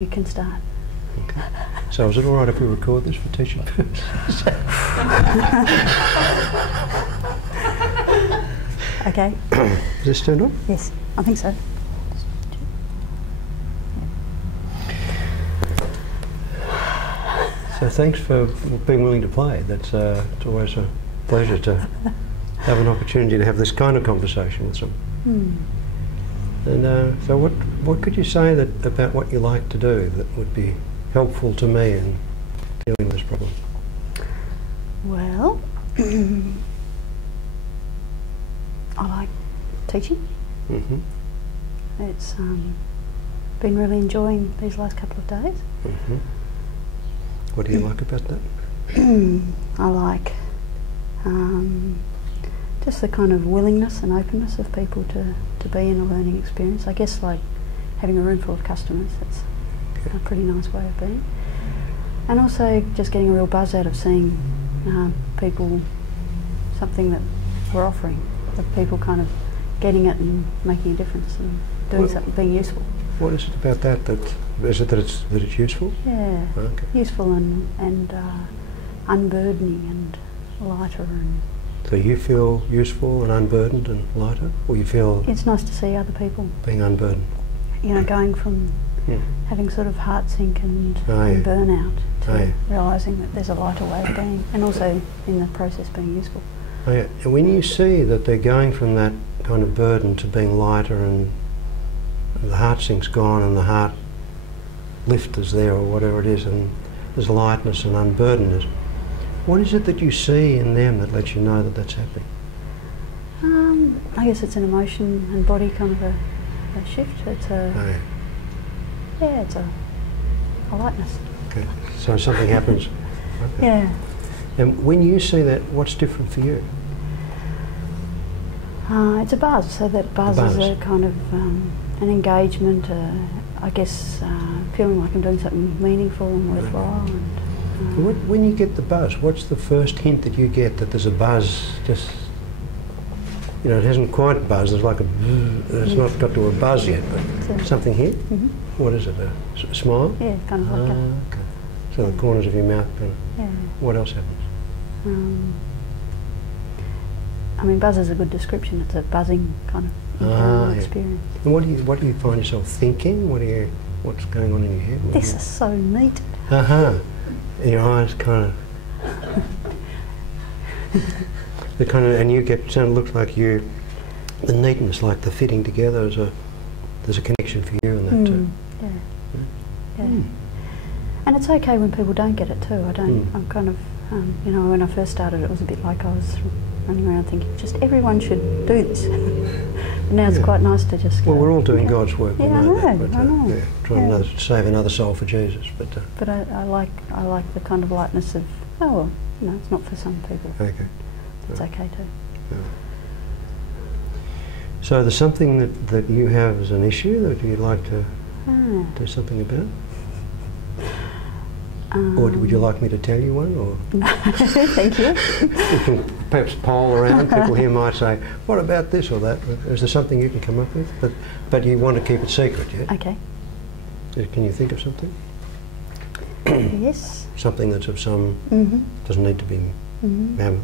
You can start. Okay. So is it all right if we record this for teaching purposes? Okay. Is this turned on? Yes, I think so. So thanks for being willing to play. That's it's always a pleasure to have an opportunity to have this kind of conversation with someone. And so what could you say about what you like to do that would be helpful to me in dealing with this problem? Well, I like teaching. It's been really enjoying these last couple of days. What do you like about that? I like just the kind of willingness and openness of people to be in a learning experience. I guess like having a room full of customers, that's a pretty nice way of being. And also just getting a real buzz out of seeing people, something that we're offering, of people kind of getting it and making a difference and doing something, being useful. What is it about that is it that it's useful? Yeah, okay. Useful and unburdening and lighter. And so you feel useful and unburdened and lighter, or you feel it's nice to see other people being unburdened? You know, going from having sort of heart sink and burnout to realising that there's a lighter way of being, and also in the process being useful. Oh, yeah. And when you see that they're going from that kind of burden to being lighter and the heart sink's gone and the heart lift is there or whatever it is, and there's lightness and unburdenedness, what is it that you see in them that lets you know that that's happening? I guess it's an emotion and body kind of a shift. It's a it's a lightness. Okay, so something happens. Okay. Yeah. And when you see that, what's different for you? It's a buzz. So that buzz is a kind of an engagement. I guess feeling like I'm doing something meaningful and worthwhile. And, when you get the buzz, what's the first hint that you get that there's a buzz? Just, you know, it hasn't quite buzzed. There's like it's not got to a buzz yet, but something here. What is it? A smile? Yeah, kind of like a. Okay. So the corners of your mouth. Kind of. Yeah. What else happens? I mean, buzz is a good description. It's a buzzing kind of experience. And what do you find yourself thinking? What's going on in your head? This is so neat. And your eyes kind of. The kind of, and you get. So it looks like the neatness, like the fitting together. There's a connection for you in that too. Yeah. And it's okay when people don't get it too. I'm kind of, you know, when I first started, it was a bit like I was running around thinking, just everyone should do this. But now it's quite nice to just go, well, we're all doing God's work. Yeah, I know. Trying to save another soul for Jesus. But I like the kind of lightness of, oh, well, you know, it's not for some people. Okay. It's okay too. Yeah. So there's something that you have as an issue that you'd like to do something about? Or would you like me to tell you one? Or thank you. We can perhaps poll around. People here might say, what about this or that? Is there something you can come up with? But you want to keep it secret, yeah? Okay. Can you think of something? Yes. Something that's of some, doesn't need to be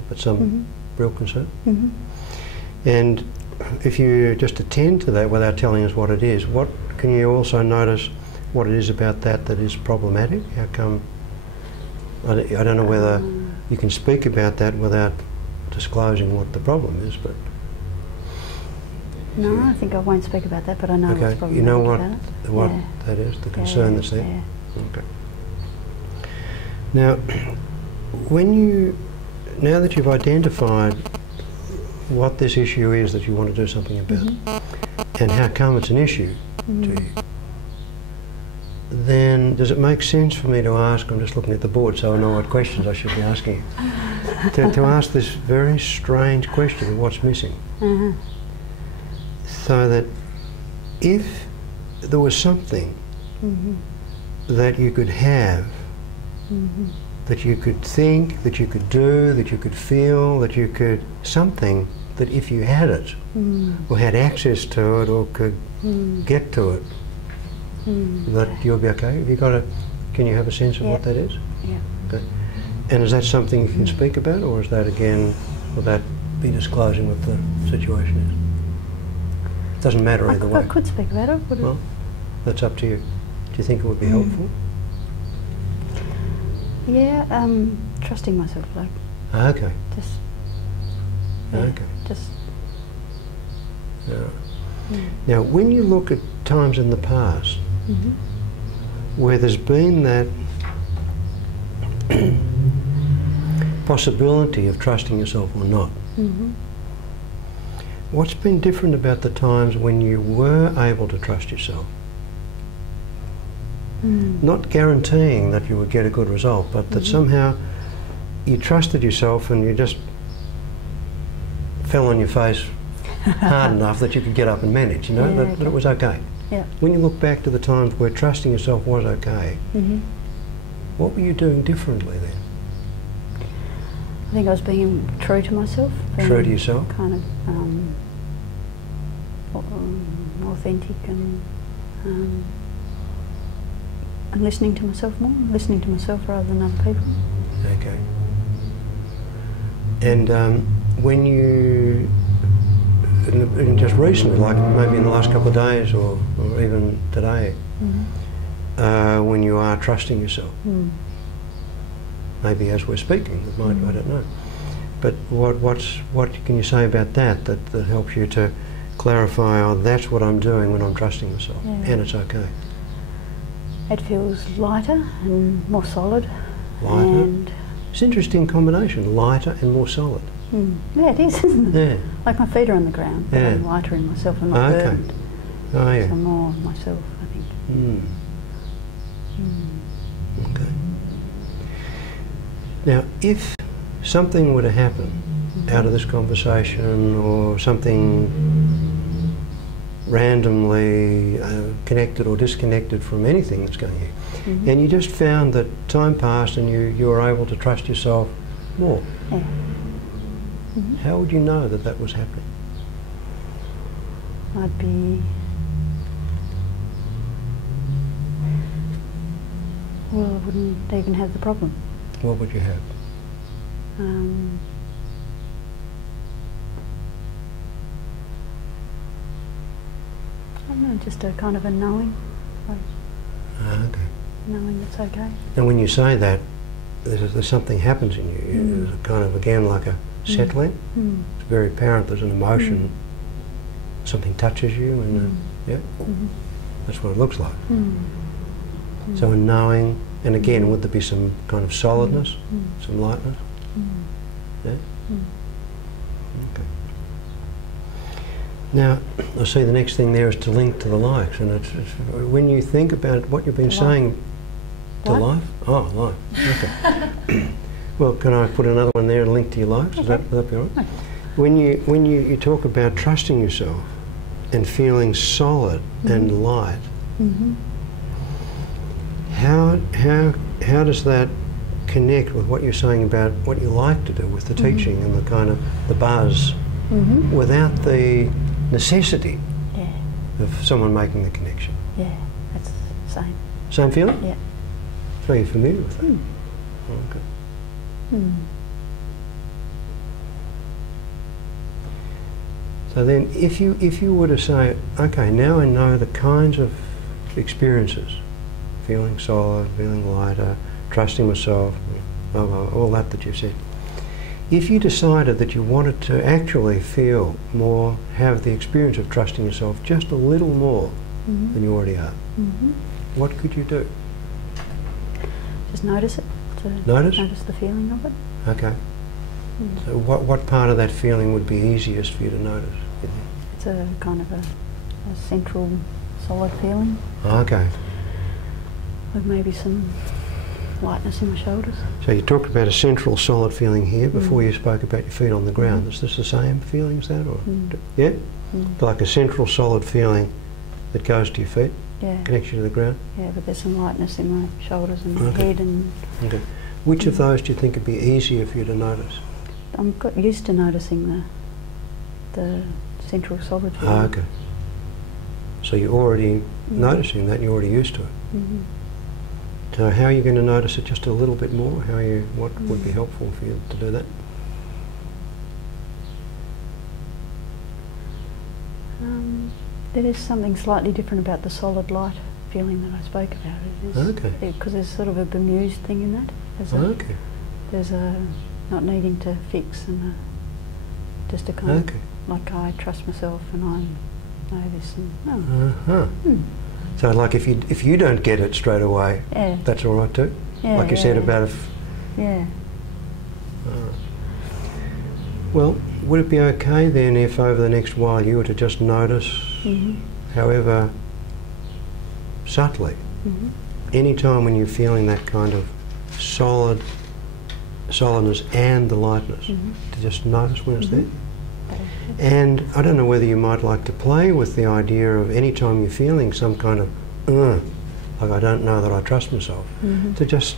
but some real concern? And if you just attend to that without telling us what it is, what can you also notice what it is about that is problematic? How come? I don't know whether you can speak about that without disclosing what the problem is, but... No, I think I won't speak about that, but I know what's problematic. You know what Yeah. that is, the concern that's there? Yeah. Okay. Now, now that you've identified what this issue is that you want to do something about, and how come it's an issue to you, then does it make sense for me to ask, I'm just looking at the board so I know what questions I should be asking you, to ask this very strange question of what's missing? So that if there was something that you could have, that you could think, that you could do, that you could feel, that you could, something that if you had it, or had access to it, or could get to it, that you'll be okay? Have you got can you have a sense of what that is? Yeah. Okay. And is that something you can speak about, or is that again, will that be disclosing what the situation is? It doesn't matter either way. I could speak about it. Well, that's up to you. Do you think it would be helpful? Yeah, trusting myself, like. Okay. Just. Okay. Just. Now, when you look at times in the past where there's been that possibility of trusting yourself or not, what's been different about the times when you were able to trust yourself? Not guaranteeing that you would get a good result, but that somehow you trusted yourself and you just fell on your face hard enough that you could get up and manage, you know, that it was okay. Yeah. When you look back to the times where trusting yourself was okay, what were you doing differently then? I think I was being true to myself. True to yourself? Kind of authentic and listening to myself more, listening to myself rather than other people. Okay. And when you, and just recently, like maybe in the last couple of days or even today, when you are trusting yourself, maybe as we're speaking, it might, I don't know. But what can you say about that helps you to clarify, oh, that's what I'm doing when I'm trusting myself, and it's okay? It feels lighter and more solid. Lighter? And it's an interesting combination, lighter and more solid. Yeah, it is, isn't it? Yeah. Like my feet are on the ground, but I'm lighter in myself and not burdened. Oh, yeah. So more myself, I think. Okay. Now, if something were to happen out of this conversation, or something randomly connected or disconnected from anything that's going on, and you just found that time passed and you were able to trust yourself more, how would you know that that was happening? I'd be... Well, I wouldn't even have the problem. What would you have? I don't know, just a kind of a knowing. Like Okay. knowing it's okay. And when you say that, there's something happens in you. There's a kind of, again, like a settling. It's very apparent there's an emotion. Something touches you, and that's what it looks like. So a knowing, and again, would there be some kind of solidness, some lightness? Yeah? Okay. Now, I see the next thing there is to link to the likes, and it's when you think about what you've been saying, to life? Oh, life. Okay. Well, can I put another one there and link to your likes? Is that, would that be all right? When you talk about trusting yourself and feeling solid and light, how does that connect with what you're saying about what you like to do with the teaching and the kind of the buzz, without the necessity of someone making the connection? Yeah, that's the same. Same feeling? Yeah. So you're familiar with that? Okay. So then, if you were to say, okay, now I know the kinds of experiences, feeling solid, feeling lighter, trusting myself, all that you've said. If you decided that you wanted to actually feel more, have the experience of trusting yourself just a little more than you already are, what could you do? Just notice it. Notice? Notice the feeling of it. Okay. So what part of that feeling would be easiest for you to notice? It's a kind of a central, solid feeling. Okay. With maybe some lightness in my shoulders. So you talked about a central, solid feeling here before you spoke about your feet on the ground. Is this the same feeling as that, or yeah? Like a central, solid feeling that goes to your feet, connects you to the ground. Yeah, but there's some lightness in my shoulders and my head and. Okay. Which of those do you think would be easier for you to notice? I'm got used to noticing the central solid feeling. Okay. So you already noticing that, you're already used to it. So how are you going to notice it just a little bit more? What would be helpful for you to do that? There is something slightly different about the solid light feeling that I spoke about. Because there's sort of a bemused thing in that. There's a not needing to fix and just a kind of like I trust myself and I know this and So like if you don't get it straight away, that's all right too? Like you said about if... Well, would it be okay then if over the next while you were to just notice, however subtly, any time when you're feeling that kind of solidness and the lightness, to just notice when it's there? And I don't know whether you might like to play with the idea of any time you're feeling some kind of like I don't know that I trust myself, to just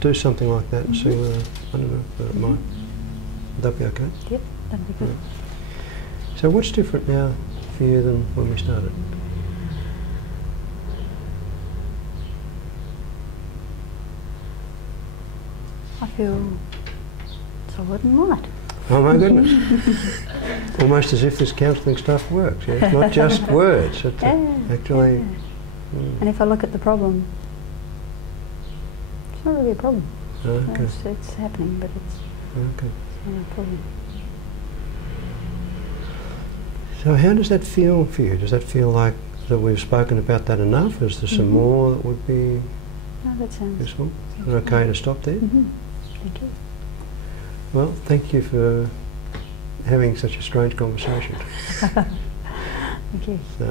do something like that and see whether, I don't know, whether it might. Would that be okay? Yep, that'd be good. So what's different now for you than when we started? I feel solid and light. Oh my goodness. Almost as if this counselling stuff works. Yeah? It's not just words, it's actually... And if I look at the problem, it's not really a problem. Okay. It's happening, but it's not a problem. So how does that feel for you? Does that feel like that we've spoken about that enough? Is there some more that would be No, that sounds useful? Okay to stop there? Thank you. Well, thank you for having such a strange conversation. Thank you. So,